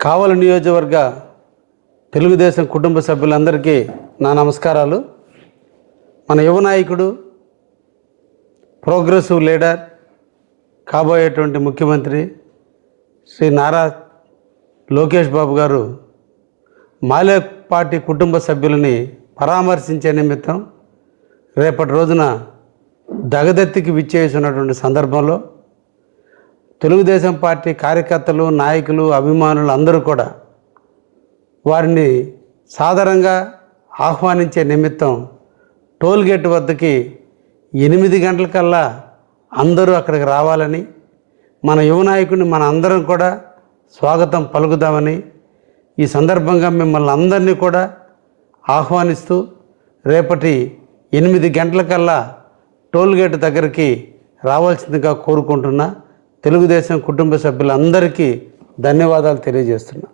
కావలి నియోజకవర్గ తెలుగుదేశం కుటుంబ సభ్యులందరికీ నా నమస్కారాలు. మన యువ నాయకుడు ప్రోగ్రెసివ్ లీడర్ కాబోయేటువంటి ముఖ్యమంత్రి శ్రీ నారా లోకేష్ బాబు గారు మాలే పార్టీ కుటుంబ సభ్యులని పరామర్శించే నిమిత్తం రేపటి రోజున దగదెత్తికి విచ్చేసినటువంటి సందర్భంలో తెలుగుదేశం పార్టీ కార్యకర్తలు నాయకులు అభిమానులు అందరూ కూడా వారిని సాధారణంగా ఆహ్వానించే నిమిత్తం టోల్గేట్ వద్దకి ఎనిమిది గంటలకల్లా అందరూ అక్కడికి రావాలని మన యువ నాయకుడిని మన అందరం కూడా స్వాగతం పలుకుదామని ఈ సందర్భంగా మిమ్మల్ని అందరినీ కూడా ఆహ్వానిస్తూ రేపటి ఎనిమిది గంటలకల్లా టోల్గేట్ దగ్గరికి రావాల్సిందిగా కోరుకుంటున్నా. తెలుగుదేశం కుటుంబ సభ్యులందరికీ ధన్యవాదాలు తెలియజేస్తున్నా.